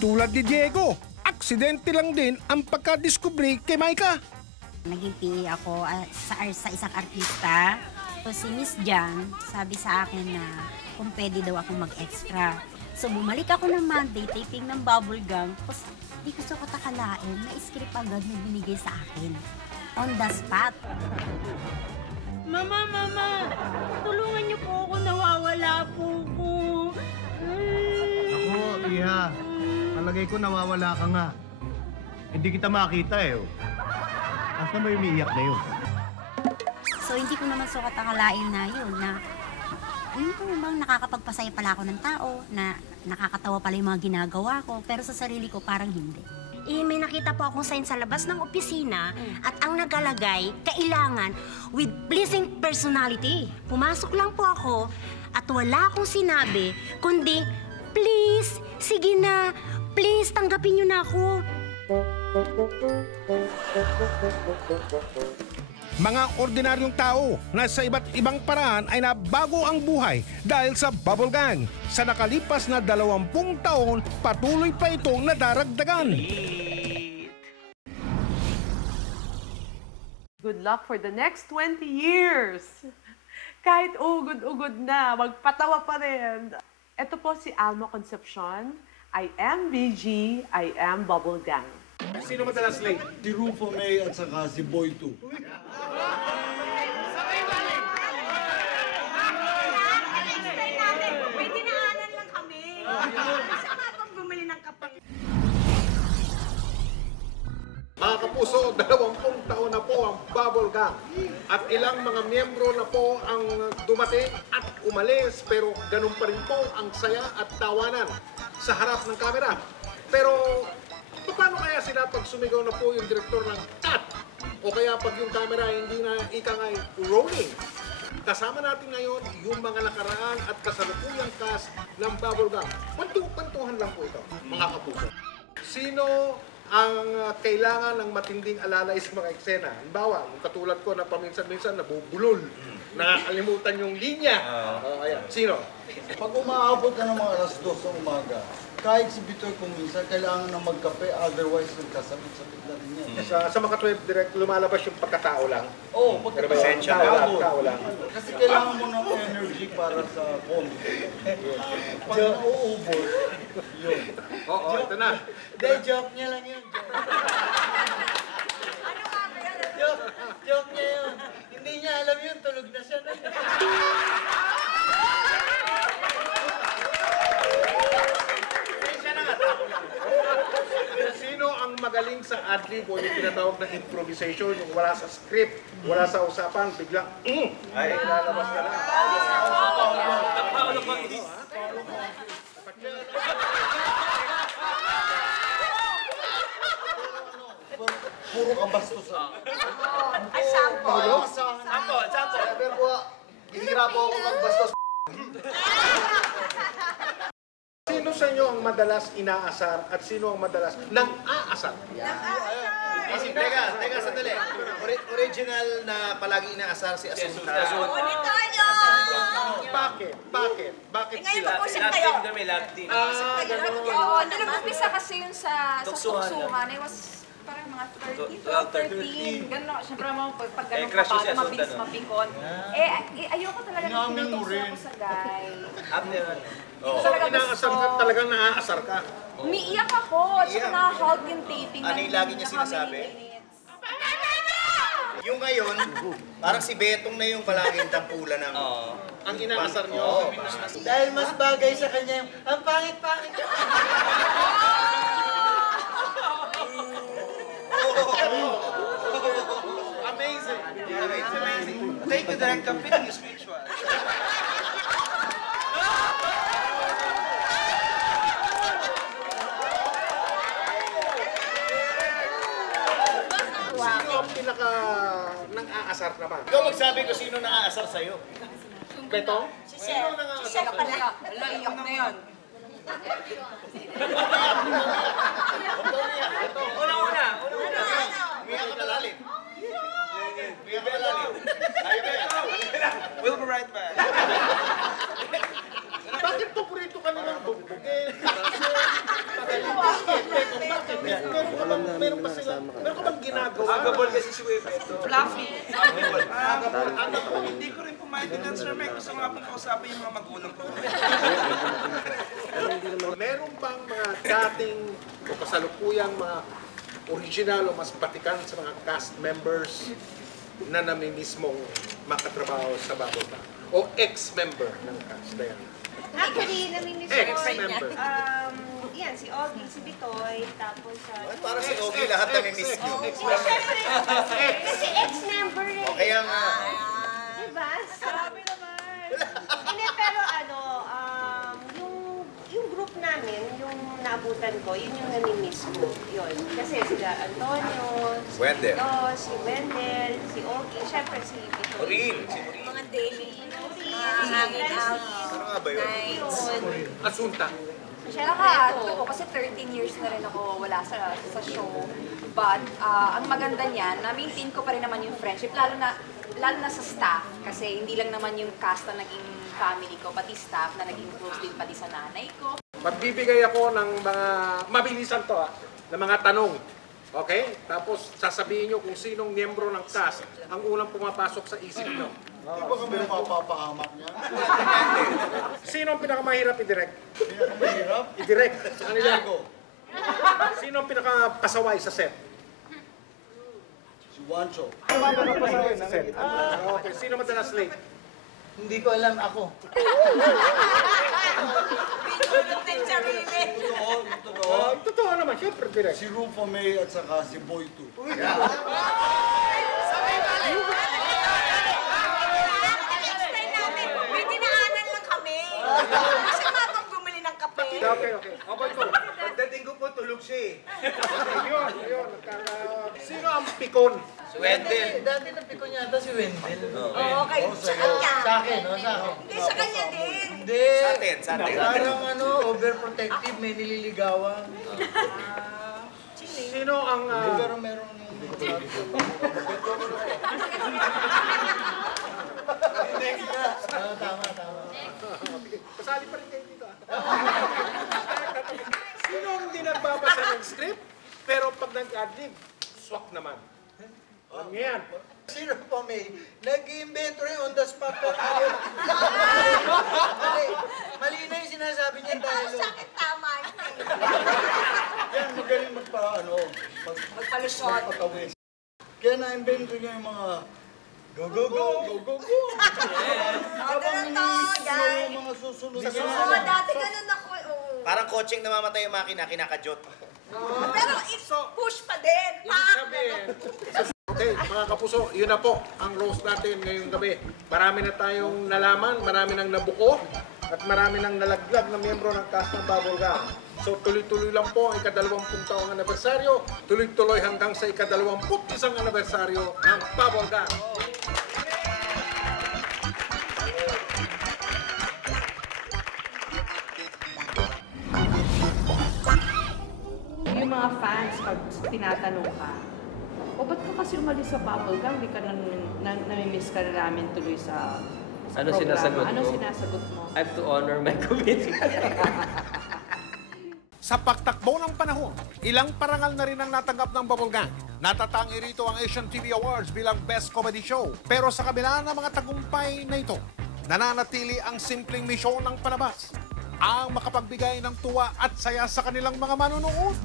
tulad ni Diego, aksidente lang din ang pagkadiskubre kay Maika. Naging PA ako sa isang artista. So, si Miss Jan, sabi sa akin na kung pwede daw akong mag-extra. So bumalik ako ng Monday, taping ng Bubble Gang, tapos di ko sa katakalain na script agad na binigay sa akin. On the spot. Mama! Tulungan niyo po ako, nawawala po ko. Ako, Iha. Palagay ko nawawala ka nga. Hindi kita makita eh. Asa mo umiiyak na yun? So hindi ko naman sukat akalain na yun, na bang nakakapagpasaya pala ako ng tao, na nakakatawa pala yung mga ginagawa ko, pero sa sarili ko parang hindi. May nakita po akong sign sa labas ng opisina at ang nagalagay, kailangan with pleasing personality. Pumasok lang po ako at wala akong sinabi, kundi, please, sige na, please, tanggapin niyo na ako. Mga ordinaryong tao na sa iba't ibang paraan ay nabago ang buhay dahil sa Bubble Gang. Sa nakalipas na 20 taon, patuloy pa itong nadaragdagan. Good luck for the next 20 years. Kahit ugod-ugod na, magpatawa pa rin. Ito po si Alma Concepcion. I am BG, I am Bubble Gang. Sino madalas late? Si Rufo May at saka si Boy 2. May dinaanan lang kami. Kasi nga pag bumili ng kapag... Mga kapuso, 20 taon na po ang Bubble Gang. At ilang mga miyembro na po ang dumating at umalis. Pero ganun pa rin po ang saya at tawanan sa harap ng kamera. Pero paano kaya sila pag sumigaw na po yung direktor ng cut? O kaya pag yung camera hindi na ikangay rolling? Kasama natin ngayon yung mga nakaraan at kasalukuyang cast ng Bubble Gang. Pantuhan lang po ito, mga kapuso. Sino ang kailangan ng matinding alalay sa mga eksena? Halimbawa, yung katulad ko na paminsan-minsan nabubulol, nakakalimutan yung linya. Ayan. Sino? Pag umaabot ka ng mga alas 2 sa umaga, kahit si Bitoy kung minsan, kailangan na magkape, otherwise nagkasabit-sabit na rin yan. Sa mga 12 direct, lumalabas yung pagkatao lang. Oo, pagkatao lang. Kasi kailangan mo ng energy para sa comedy. Pag nauubos, yun. Oo, ito na. Hindi, joke niya lang yun. Joke niya yun. Hindi niya alam yun, tulog na siya. Sino ang magaling sa adlib o yung tinatawag na improvisation, yung wala sa script, wala sa usapan, biglang, ay, lalabas ka lang. Puro kabastos. Ay, sample. Sample. Pero po, hihira po ako magbastos. Sino sa inyo ang madalas inaasar at sino ang madalas nang-aasar? Teka, sandali. Original na palagi inaasar si Asunta. Bakit sila? Love team. Oo, nag-umpisa kasi yun sa tuksuhan. I was parang mga 13. Gano'n, syempre naman pag gano'n ka pa, mabilis mapikon. Ayoko talaga na pinutukso ako sa guy. So, inaasar ka, talagang naaasar ka? Umiiyak ako, at saka nakahog yung taping. Ano yung lagi niya sinasabi? Yung ngayon, parang si Betong na yung palaging tampulan ng... Ang inaasar niyo? Dahil mas bagay sa kanya yung, ang pangit-pangit. Amazing. It's amazing. Thank you, Direct. I'm feeling spiritual. Sino ang pinaka nang-aasar naman? Ikaw magsabi ko sino nang-aasar sa'yo. Betong? Si Sir. Si Sir pala. Ala, iyak na yan. Una. Umiyak ka malalim. Umiyak ka malalim. Kaya ba yan? We'll be right back. Bakit paborito ka nilang bugbugin? Meron ka bang ginagawa? Agabol kasi si Webeto. Fluffy. Agabol. Hindi ko rin maintenance, sir. May gusto nga pong kausapin yung mga magulang ko. Meron bang mga dating o kasalukuyang mga original o mas batikan sa mga cast members na namimiss mong makatrabaho sa Bubble Gang? O ex-member ng cast? Actually, namimiss ko. Ex-member. Yan, si Ogie, si Bitoy, tapos... Para si Ogie, lahat namimiss nyo. Kasi ex-member eh. O kaya nga. Diba? Sabi naman. Hindi, pero yung group namin, yung naabutan ko, yun yung namimiss ko. Yun. Kasi sila Antonio, si Wendell. Si Wendell, si Ogie, syempre si Bitoy. Orin. Mga daily. Ano nga ba yun? Asunta. Nakaka-ano ko kasi 13 years na rin ako wala sa show. But ang maganda niyan, na-maintain ko pa rin naman yung friendship, lalo na sa staff. Kasi hindi lang naman yung cast na naging family ko, pati staff na naging close din pati sa nanay ko. Magbibigay ako ng mga, mabilisan to ng mga tanong. Okay? Tapos sasabihin nyo kung sinong miyembro ng cast ang unang pumapasok sa isip nyo. Di ba kami mapapahamak niya? Sino ang pinakamahirap i-direct? Pinakamahirap? I-direct sa kanila. Sino ang pinakapasaway sa set? Si Juancho. Ano ba pinakapasaway sa set? Okay, sino madalas late? Hindi ko alam ako. Totoo naman, syempre direct. Si Rufo May at saka si Boy 2. May dinaanan lang kami. Kasi matang bumili ng kape. Okay. Aboy ko. Pagdating ko po, tulog siya eh. Yun. Sino ang pikon? Si Wendell. Dati na pikon yata si Wendell. Oo, okay. Sa kanya. Sa akin, no? Sa akin. Hindi, sa kanya din. Hindi. Sa atin. Parang overprotective, may nililigawan. Sino ang... Pero meron Tama. Kasali pa rin kayo dito. Sino ang hindi nagbabasa ng script, pero pag nag-adlib, swak naman. Alam niyo yan. Sino pa may nag-invento rin on the spot pero mali na yung sinasabi niya dahil Sakit tama yun eh. Yan, magaling Magpalusot. magpatawid. Kaya na-invento niya yung mga go. Habang yung mga susunod Oo, dati ganun ako. Parang coaching namamatay yung makina, kinakajot. Pero push pa din. Okay, mga kapuso, yun na po ang roast natin ngayong gabi. Marami na tayong nalaman, marami nang nabuko, at marami nang nalaglag na miyembro ng cast ng Bubble Gang. So tuloy-tuloy lang po ang ika-20 taong anibersaryo, tuloy-tuloy hanggang sa ika-21 anibersaryo ng Bubble Gang. Yung mga fans, pag tinatanong ka, ba't ka kasi umalis sa Bubble Gang? Di ka namimiss ka na namin tuloy sa Ano programa. sinasagot Ano ko? sinasagot mo? I have to honor my commitment. Sa pagtakbo ng panahon, ilang parangal na rin ang natanggap ng Bubble Gang. Natatangi rito ang Asian TV Awards bilang Best Comedy Show. Pero sa kabila ng mga tagumpay na ito, nananatili ang simpleng misyon ng palabas, ang makapagbigay ng tuwa at saya sa kanilang mga manonood.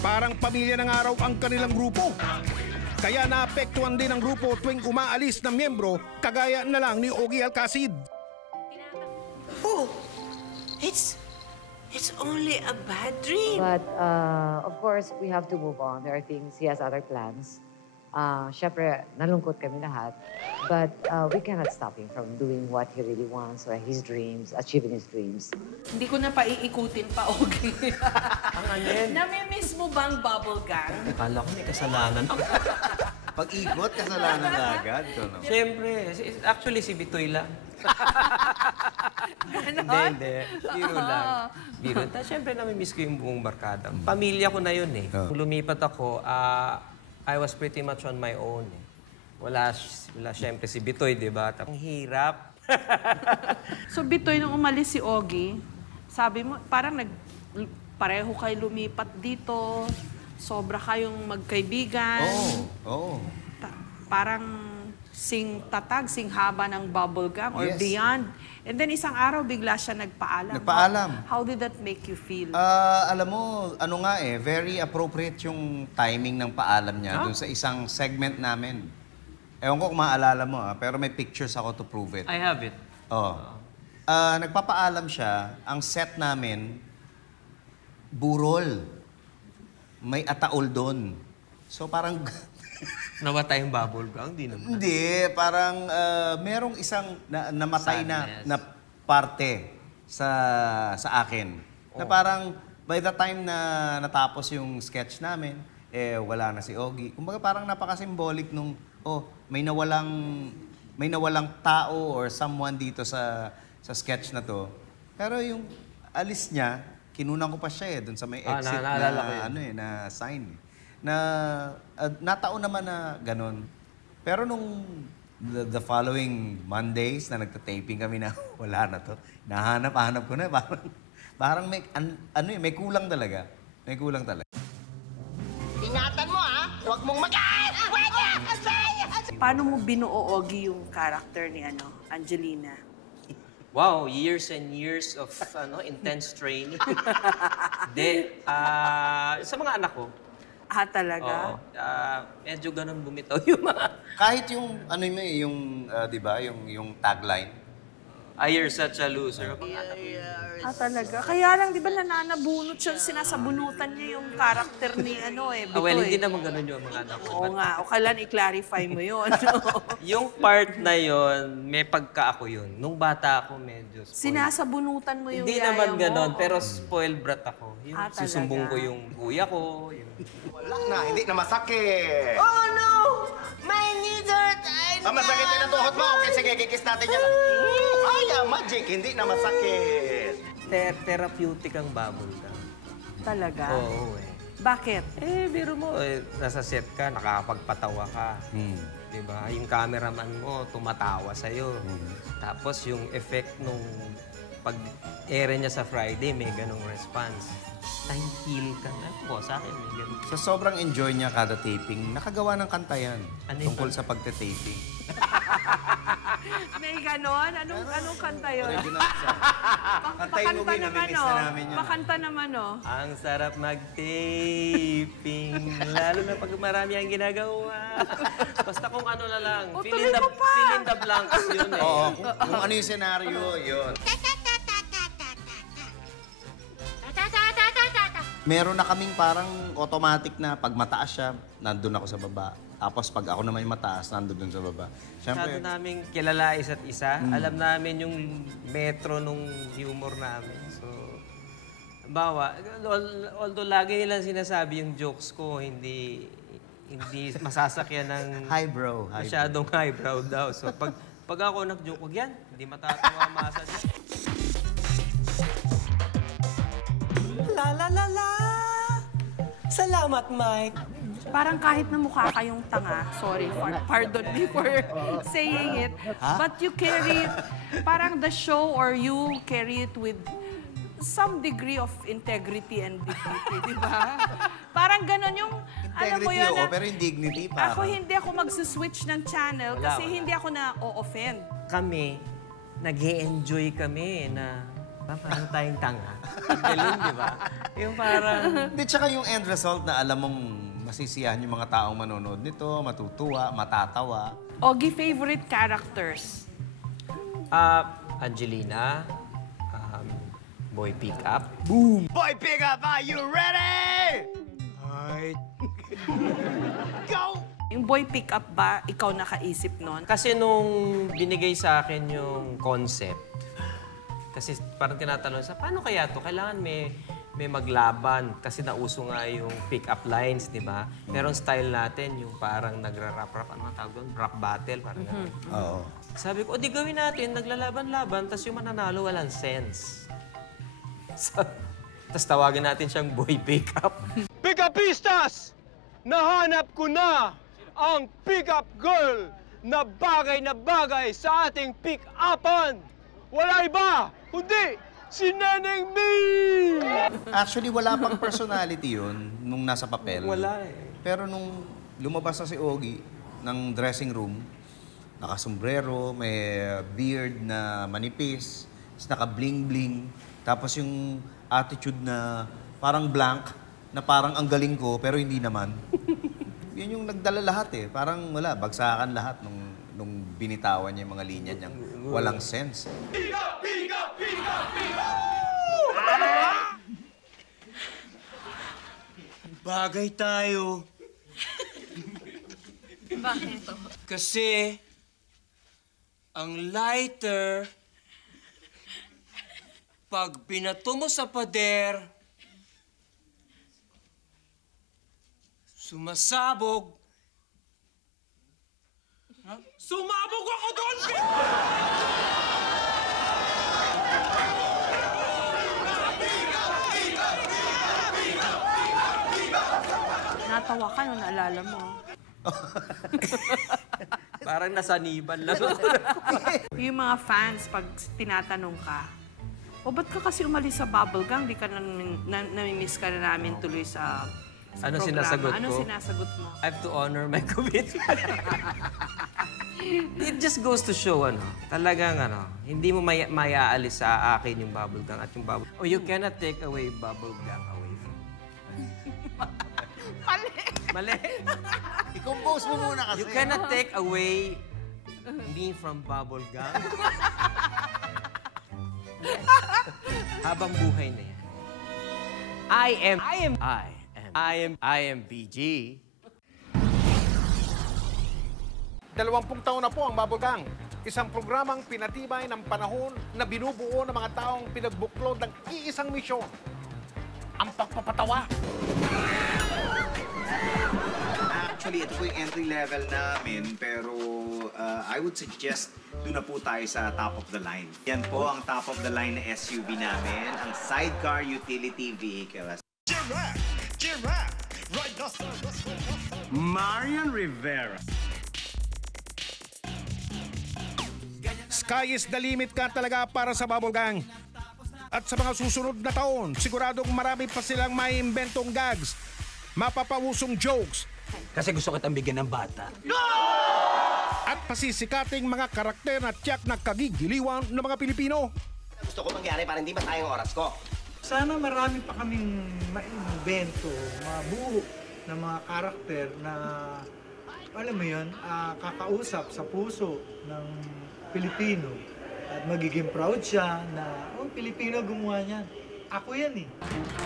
Parang pamilya ng araw ang kanilang grupo. Kaya naapektuhan din ang grupo tuwing umaalis ng miyembro, kagaya na lang ni Ogie Alcacid. Oh, it's only a bad dream. But of course, we have to move on. There are things, he has other plans. Siyempre, nalungkot kami lahat. But we cannot stop him from doing what he really wants or his dreams, achieving his dreams. Hindi ko na paiikutin pa, okay. Ang alin? Namimiss mo bang Bubble Gang? Akala ko may kasalanan ako. Pag-ikot, kasalanan na agad. Siyempre, actually si Bitoy lang. Hindi. Biro lang. Biro. Siyempre, namimiss ko yung buong barkada. Pamilya ko na yun eh. Lumipat ako, I was pretty much on my own. Wala siyempre si Bitoy, di ba? Ang hirap. So, Bitoy, nung umalis si Ogie, sabi mo, parang pareho kayo lumipat dito, sobra kayong magkaibigan. Oo. parang sing tatag, sing haba ng bubble gum or Yes. beyond. And then isang araw, bigla siya nagpaalam. Nagpaalam. How did that make you feel? Alam mo, ano nga very appropriate yung timing ng paalam niya dun sa isang segment namin. Ewan ko kung maaalala mo, pero may pictures ako to prove it. I have it. Oo. Nagpapaalam siya, ang set namin, burol. May ataol doon. So parang... Nawatay yung bubble gum? Hindi naman. Hindi, parang merong isang namatay na parte sa akin. Na parang by the time na natapos yung sketch namin, wala na si Ogie. Kumbaga parang napaka-symbolic nung, may nawalang tao or someone dito sa sketch na to. Pero yung alis niya, kinunan ko pa siya dun sa may exit na sign. Na nataon naman na ganun. Pero nung the following Mondays na nagta-taping kami na wala na to, nahanap ko na. Parang may, may kulang talaga. May kulang talaga. Ingatan mo, ha? Huwag mong mag-aay! Paano mo binuo, Ogie, yung character ni Angelina? Wow, years and years of intense training. Sa mga anak ko. Talaga? Oo. Medyo ganun bumitaw yung mga... Kahit yung, di ba, yung tagline. You're such a loser. Talaga? Kaya lang, di ba nananabunot siya, sinasabunutan niya yung character ni Bitoy. Well, hindi naman ganun yung mga anak ko. Oo nga, o kailan i-clarify mo yun. Yung part na yun, may pagka ako yun. Nung bata ako, medyo spoiled. Sinasabunutan mo yung Hindi yaya naman mo. ganun, pero spoiled brat ako. Yung Talaga? susumbong ko yung kuya ko. Wala na, hindi na masakit. Oh no! My knees hurt! Masakit din ang tuhod mo. Okay, sige, kikis natin yan. Magic, hindi na masakit. Therapeutic ang bubble gum. Talaga? Oo Bakit? Biro mo, nasa set ka, nakakapagpatawa ka. Diba? Yung cameraman mo, tumatawa sa'yo. Tapos yung effect nung pag-ere niya sa Friday, may ganong response. Time heal ka na po sa akin. May ganun. So sobrang enjoy niya kada taping, nakagawa ng kanta yan. Tungkol sa pagte-taping. May ganon? Anong kanta yun? Original sa... Kantayin mo, namimiss na namin yun. Pakanta naman, Ang sarap mag-taping, lalo na pag marami ang ginagawa. Basta kung ano na lang, fill in the blanks yun Oo, kung ano yung senaryo, yun. Meron na kaming parang automatic na pag mataas siya, nandun ako sa baba. Tapos pag ako naman yung mataas, nandun sa baba. Masyado namin kilala isa't isa. Alam namin yung metro nung humor namin. So, although lagi nilang sinasabi yung jokes ko, hindi masasakyan ng... Highbrow. Masyadong highbrow daw. So, pag ako nag-joke, wag yan. Hindi matatawa masa niya. La! Salamat, Mike. Parang kahit na mukha kayong tanga, sorry, pardon me for saying it, but you carry it, parang the show or you carry it with some degree of integrity and dignity, di ba? Parang ganon yung, alam mo Integrity, yun, pero yung dignity pa. ako hindi ako magsuswitch ng channel kasi hindi ako na-o-offend. Kami, nag-e-enjoy kami na parang tayong tanga. Ang galing, di ba? Yung parang... Hindi, tsaka yung end result na alam mong masisiyahan yung mga taong manonood nito, matutuwa, matatawa. Ogie, favorite characters? Angelina, Boy Pick Up. Boom! Boy Pick Up, are you ready? Go! Yung Boy Pick Up ba, ikaw nakaisip nun? Kasi nung binigay sa akin yung concept, kasi parang tinatanong sa, paano kaya to? Kailangan may maglaban kasi nauso nga yung pick-up lines, di ba? Pero ang style natin, yung parang nagra-rap-rap, ano ang tawag doon? Rap battle, parang gano'n. Oo. Sabi ko, di gawin natin, naglalaban-laban, tapos yung mananalo, walang sense. So, tapos tawagin natin siyang Boy Pick-up. Pick-upistas! Nahanap ko na ang pick-up girl na bagay sa ating pick-upan! Wala iba, kundi si Neneng Me! Actually, wala pang personality yun nung nasa papel. Wala Pero nung lumabas na si Ogie, ng dressing room, nakasombrero, may beard na manipis, naka-bling-bling, tapos yung attitude na parang blank, na parang ang galing ko, pero hindi naman. Yun yung nagdala lahat eh. Parang wala, bagsakan lahat nung binitawan niya yung mga linya niyang walang sense. Piga! Piga! Piga! Piga! Bagay tayo. Bakit? Kasi, ang lighter, pag binato mo sa pader, sumasabog. Huh? Sumabog ako doon! Natawa ka nung naalala mo. Parang nasaniban lang ako. Yung mga fans, pag tinatanong ka, o ba't ka kasi umalis sa Bubblegang? Di ka namimiss ka na namin tuloy sa Ano programa. sinasagot ko? Ano sinasagot mo? I have to honor my commitment. It just goes to show, talagang, hindi mo mayaalis sa akin yung Bubblegang at yung Bubble. Oh, you cannot take away Bubblegang away from me. Mali! Mali! I-compose mo muna kasi. You cannot take away me from Bubblegang. Habang buhay na yan. I am BG. 20 taon na po ang Bubblegang. Isang programang pinatibay ng panahon na binubuo ng mga taong pinagbuklod ng iisang misyon. Ang pagpapatawa. Actually, ito po yung entry level namin, pero I would suggest doon na po tayo sa top of the line. Yan po ang top of the line na SUV namin, ang sidecar utility vehicle. Marian Rivera. Sky is the limit ka talaga para sa Bubblegang. At sa mga susunod na taon, siguradong marami pa silang maiimbentong gags, mapapawusong jokes, kasi gusto kitang bigyan ng bata. at pasisikating mga karakter na tiyak na kagigiliwan ng mga Pilipino. Gusto ko mangyari para hindi masayang oras ko. Sana marami pa kaming ma-invento, mabuo na mga karakter na, alam mo yun, kakausap sa puso ng Pilipino. At magiging proud siya na, Pilipino gumawa niyan. Ako yan eh.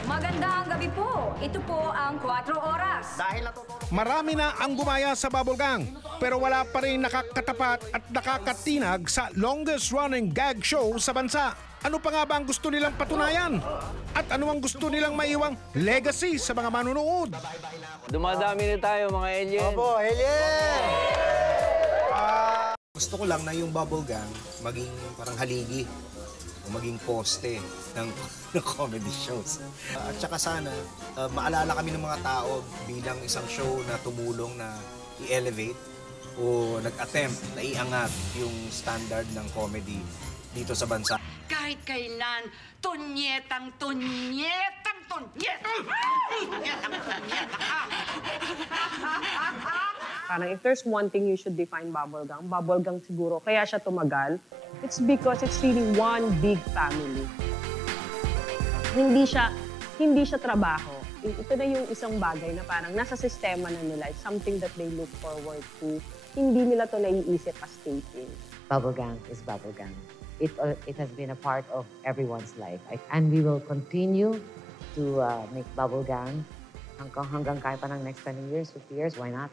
Magandang gabi po. Ito po ang 4 oras. Marami na ang gumaya sa Bubblegang, pero wala pa rin nakakatapat at nakakatinag sa longest-running gag show sa bansa. Ano pa nga ba ang gusto nilang patunayan? At ano ang gusto nilang maiwang legacy sa mga manunood? Dumadami na tayo, mga alien. Opo, alien! Gusto ko lang na yung Bubblegang maging parang haligi o maging poste ng comedy shows. At saka sana, maalala kami ng mga tao bilang isang show na tumulong na i-elevate o nag-attempt na iangat yung standard ng comedy dito sa bansa. Kahit kailan, tunyetang tunyeta ka! Parang if there's one thing you should define Bubblegang siguro, kaya siya tumagal, it's because it's really one big family. Hindi siya trabaho. Ito na yung isang bagay na parang nasa sistema na nila. It's something that they look forward to. Hindi nila to naiisip as taping. Bubblegang is Bubblegang. It has been a part of everyone's life. And we will continue to make Bubblegang hanggang kaya pa ng next 20 years, 50 years, why not?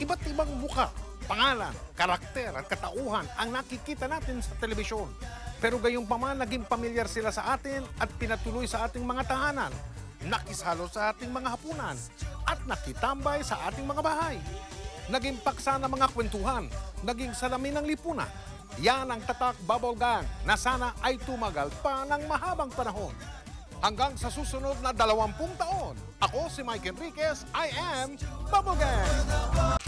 Iba't ibang muka, pangalan, karakter at katauhan ang nakikita natin sa telebisyon. Pero gayong paman, naging pamilyar sila sa atin at pinatuloy sa ating mga tahanan, nakisalo sa ating mga hapunan, at nakitambay sa ating mga bahay. Naging paksa ng mga kwentuhan, naging salamin ng lipunan. Yan ang tatak Bubblegang na sana ay tumagal pa ng mahabang panahon. Hanggang sa susunod na 20 taon, ako si Mike Enriquez, I am Bubblegang!